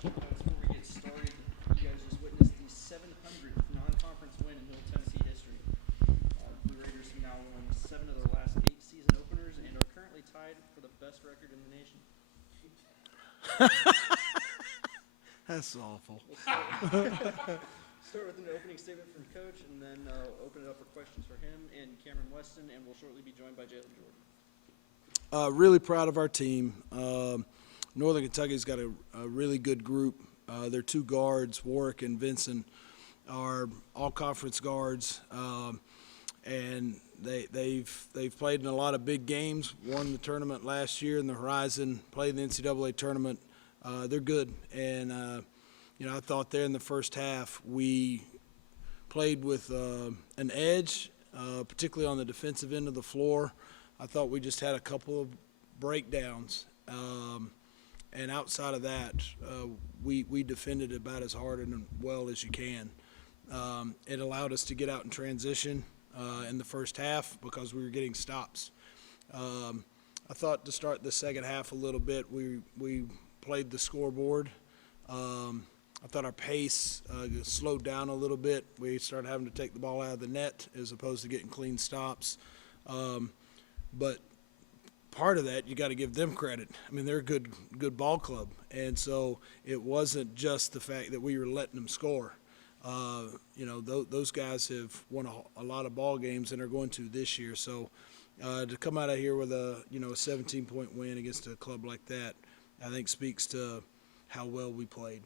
Before we get started, you guys just witnessed the 700th non-conference win in Middle Tennessee history. Blue Raiders have now won 7 of their last 8 season openers and are currently tied for the best record in the nation. That's awful. Start with an opening statement from Coach, and then open it up for questions for him and Cameron Weston, and we'll shortly be joined by Jalen Jordan. Really proud of our team. Northern Kentucky's got a really good group. Their two guards, Warwick and Vincent, are all-conference guards, and they've played in a lot of big games. Won the tournament last year in the Horizon. Played in the NCAA tournament. They're good, and I thought there in the first half we played with an edge, particularly on the defensive end of the floor. I thought we just had a couple of breakdowns, and outside of that, we defended about as hard and well as you can. It allowed us to get out in transition in the first half because we were getting stops. I thought to start the second half a little bit, we played the scoreboard. I thought our pace slowed down a little bit. We started having to take the ball out of the net as opposed to getting clean stops. But part of that, you got to give them credit. I mean, they're a good ball club, and so it wasn't just the fact that we were letting them score. Those guys have won a lot of ball games and are going to this year. So to come out of here with a 17-point win against a club like that, I think speaks to how well we played.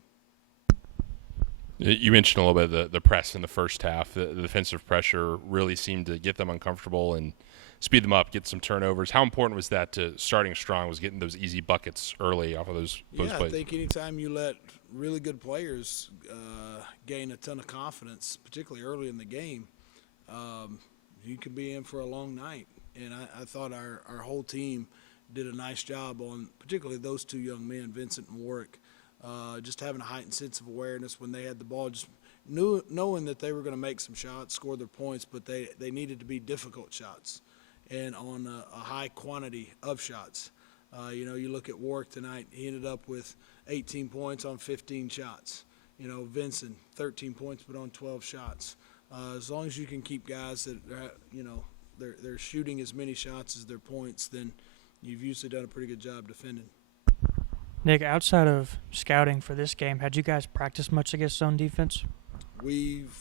You mentioned a little bit the press in the first half. The defensive pressure really seemed to get them uncomfortable and speed them up, get some turnovers. How important was that to starting strong, was getting those easy buckets early off of those plays? I think anytime you let really good players gain a ton of confidence, particularly early in the game, you can be in for a long night. And I thought our whole team did a nice job on particularly those two young men, Vincent and Warwick, just having a heightened sense of awareness when they had the ball, just knowing that they were going to make some shots, score their points, but they needed to be difficult shots and on a high quantity of shots. You look at Warwick tonight, he ended up with 18 points on 15 shots. Vincent, 13 points but on 12 shots. As long as you can keep guys that, they're shooting as many shots as their points, then you've usually done a pretty good job defending. Nick, outside of scouting for this game, had you guys practiced much against zone defense? We've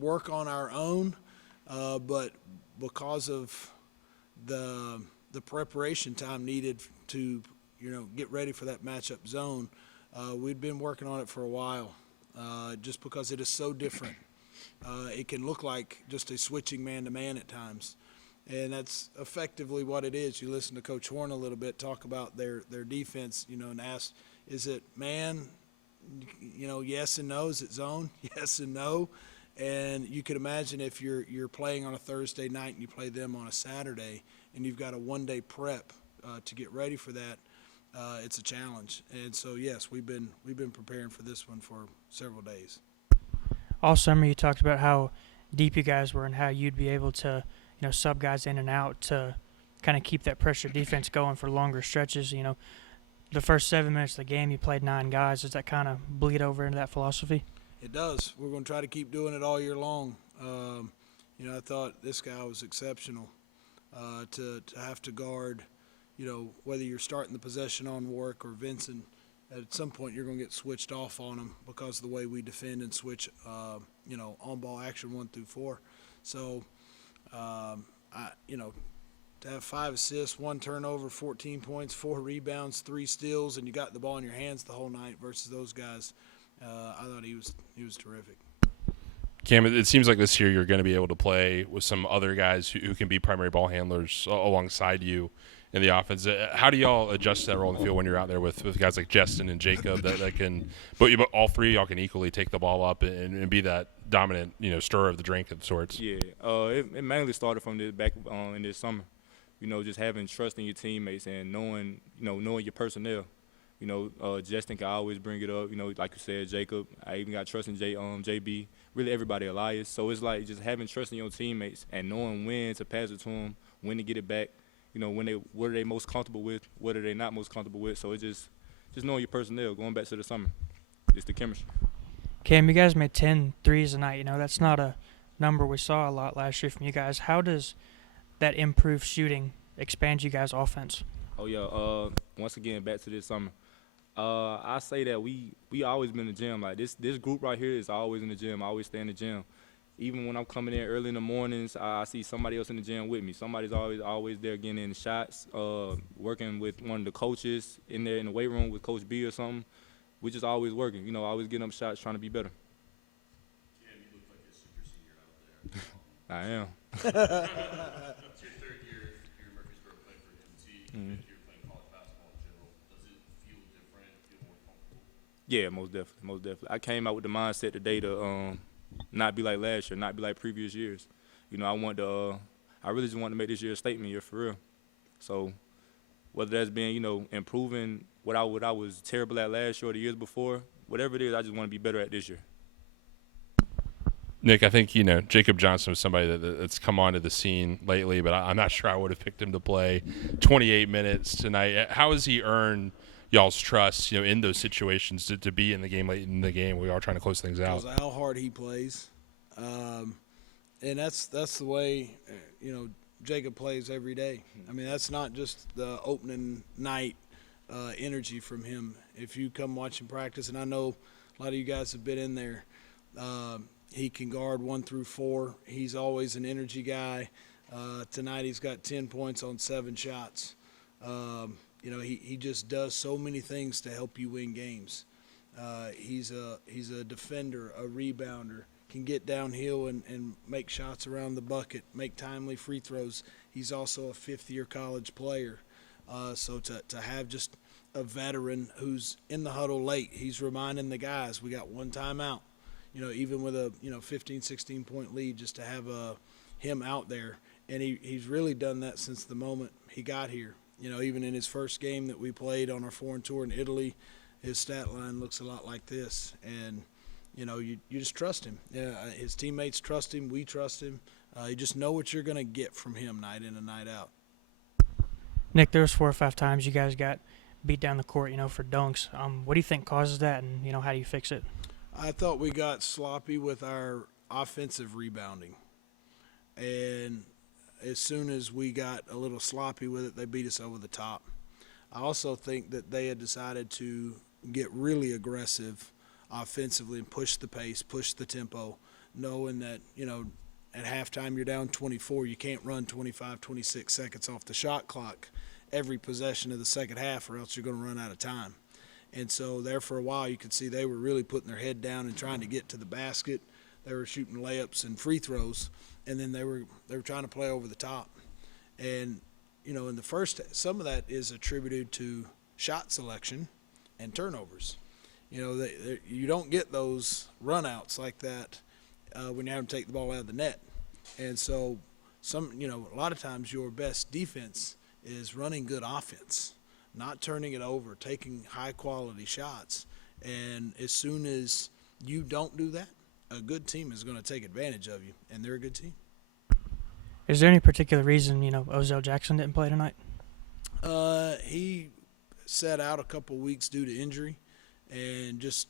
worked on our own, but because of the preparation time needed to, get ready for that matchup zone, we'd been working on it for a while, just because it is so different. It can look like just a switching man-to-man at times. And that's effectively what it is. You listen to Coach Horn a little bit, talk about their defense, and ask, is it man, yes and no? Is it zone? Yes and no. And you could imagine if you're playing on a Thursday night and you play them on a Saturday and you've got a one-day prep to get ready for that, it's a challenge. And so, yes, we've been preparing for this one for several days. All summer you talked about how deep you guys were and how you'd be able to sub guys in and out to kind of keep that pressure defense going for longer stretches. The first 7 minutes of the game, you played 9 guys. Does that kind of bleed over into that philosophy? It does. We're going to try to keep doing it all year long. I thought this guy was exceptional to have to guard, whether you're starting the possession on Warwick or Vincent. At some point, you're going to get switched off on them because of the way we defend and switch, on-ball action 1 through 4. So, to have 5 assists, 1 turnover, 14 points, 4 rebounds, 3 steals, and you got the ball in your hands the whole night versus those guys, I thought he was terrific. Cam, it seems like this year you're going to be able to play with some other guys who can be primary ball handlers alongside you in the offense. How do y'all adjust that role in the field when you're out there with guys like Weston and Jacob that can – but all three y'all can equally take the ball up and be that dominant, stirrer of the drink of sorts? Yeah, it mainly started from back in this summer. Just having trust in your teammates and knowing your personnel. Justin can always bring it up. Like you said, Jacob. I even got trust in JB. Really, everybody, Elias. So it's like just having trust in your teammates and knowing when to pass it to them, when to get it back. What are they most comfortable with? What are they not most comfortable with? So it's just knowing your personnel. Going back to the summer. just the chemistry. Cam, you guys made 10 threes a night. You know, that's not a number we saw a lot last year from you guys. How does that improved shooting expand you guys' offense? Oh yeah. Once again, back to this summer. I say that we always been in the gym. Like this group right here is always in the gym. I always stay in the gym. Even when I'm coming in early in the mornings, I see somebody else in the gym with me. Somebody's always there getting in shots, working with one of the coaches in there in the weight room with Coach B or something. We're just always working, you know, always getting up shots, trying to be better. Cam, you look like a super senior out there. I am. It's your third year here in Murfreesboro playing for MT. Mhm. You're playing college basketball in general. Does it feel different, feel more comfortable? Yeah, most definitely. I came out with the mindset today to not be like last year, not be like previous years. You know, I really just wanted to make this year a statement year for real. So whether that's been, you know, improving what I was terrible at last year or the years before, whatever it is, I just want to be better at this year. Nick, I think, you know, Jacob Johnson was somebody that's come onto the scene lately, but I'm not sure I would have picked him to play 28 minutes tonight. How has he earned y'all's trust, you know, in those situations to be in the game late in the game? We are trying to close things out. Because how hard he plays, and that's the way Jacob plays every day. I mean, that's not just the opening night energy from him. If you come watch him practice, and I know a lot of you guys have been in there, he can guard 1 through 4. He's always an energy guy. Tonight he's got 10 points on 7 shots. He just does so many things to help you win games. He's a defender, a rebounder, can get downhill and make shots around the bucket, make timely free throws. He's also a fifth-year college player. So to have just a veteran who's in the huddle late, he's reminding the guys, we got one timeout. Even with a 15, 16-point lead, just to have him out there. And he's really done that since the moment he got here. Even in his first game that we played on our foreign tour in Italy, his stat line looks a lot like this. And, you just trust him. Yeah, his teammates trust him. We trust him. You just know what you're going to get from him night in and night out. Nick, there was 4 or 5 times you guys got beat down the court, for dunks. What do you think causes that, and, how do you fix it? I thought we got sloppy with our offensive rebounding. And as soon as we got a little sloppy with it, they beat us over the top. I also think that they had decided to get really aggressive offensively and push the pace, push the tempo, knowing that, at halftime you're down 24. You can't run 25, 26 seconds off the shot clock every possession of the second half, or else you're going to run out of time. And so there for a while you could see they were really putting their head down and trying to get to the basket. They were shooting layups and free throws, and then they were trying to play over the top. And, in the first, some of that is attributed to shot selection and turnovers. You don't get those runouts like that when you have to take the ball out of the net. And so a lot of times your best defense is running good offense, not turning it over, taking high-quality shots. And as soon as you don't do that, a good team is going to take advantage of you, and they're a good team. Is there any particular reason, Ozell Jackson didn't play tonight? He sat out a couple weeks due to injury and just,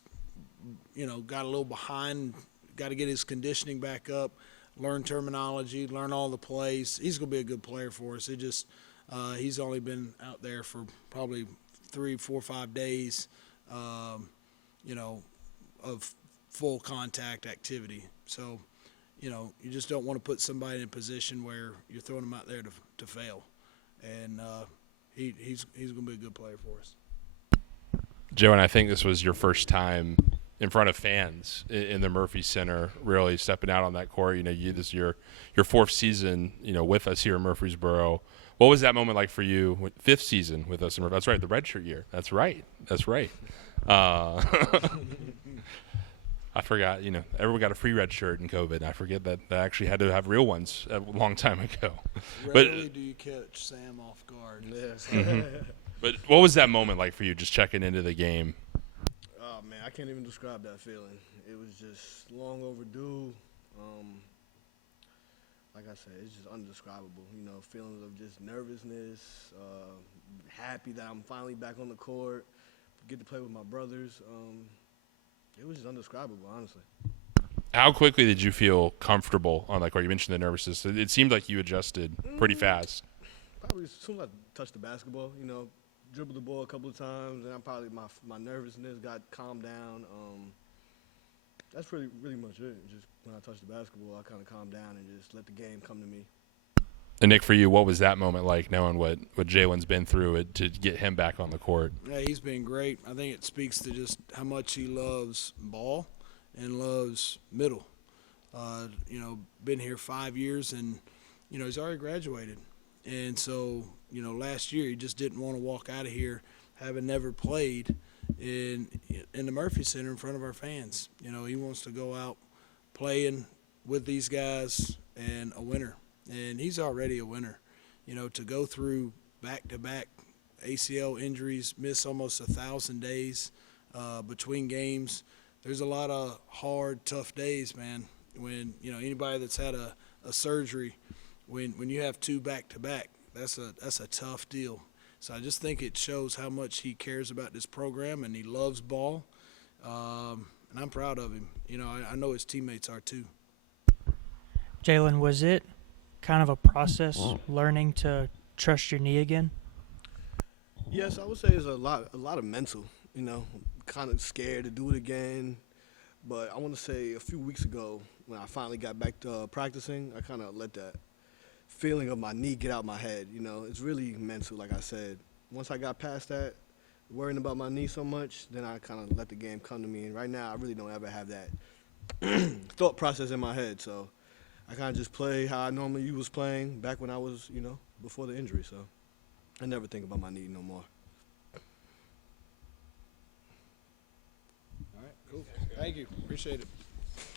got a little behind, got to get his conditioning back up, learn terminology, learn all the plays. He's going to be a good player for us. He's only been out there for probably 3, 4, 5 days, of full contact activity. So, you just don't want to put somebody in a position where you're throwing them out there to fail. And he's going to be a good player for us. Joe, and I think this was your first time in front of fans in the Murphy Center, really stepping out on that court. This is your 4th season, with us here in Murfreesboro. What was that moment like for you? 5th season with us in Murfreesboro. That's right, the redshirt year. That's right. I forgot, everyone got a free red shirt in COVID. I forget that they actually had to have real ones a long time ago. Rarely do you catch Sam off guard. Yeah. But what was that moment like for you, just checking into the game? Oh, man, I can't even describe that feeling. It was just long overdue. Like I said, it's just undescribable. Feelings of just nervousness, happy that I'm finally back on the court, get to play with my brothers. It was just indescribable, honestly. How quickly did you feel comfortable on that court? You mentioned the nervousness. It seemed like you adjusted pretty fast. Probably as soon as I touched the basketball, dribbled the ball a couple of times, and my nervousness got calmed down. That's really much it. Just when I touched the basketball, I kind of calmed down and just let the game come to me. And Nick, for you, what was that moment like, knowing what Jalen's been through it to get him back on the court? Yeah, he's been great. I think it speaks to just how much he loves ball and loves middle. Been here 5 years, and he's already graduated. And so, last year he just didn't want to walk out of here having never played in the Murphy Center in front of our fans. He wants to go out playing with these guys and a winner. And he's already a winner. To go through back-to-back ACL injuries, miss almost 1,000 days between games. There's a lot of hard, tough days, man. When, anybody that's had a surgery, when you have two back-to-back, that's a tough deal. So I just think it shows how much he cares about this program, and he loves ball. And I'm proud of him. I know his teammates are too. Jalen, was it kind of a process learning to trust your knee again? Yes, I would say it's a lot of mental, kind of scared to do it again. But I want to say a few weeks ago when I finally got back to practicing, I kind of let that feeling of my knee get out my head. It's really mental, like I said. Once I got past that, worrying about my knee so much, then I kind of let the game come to me. And right now, I really don't ever have that thought process in my head. So I kind of just play how I normally was playing back when I was, before the injury. So I never think about my knee no more. All right, cool. Thank you. Appreciate it.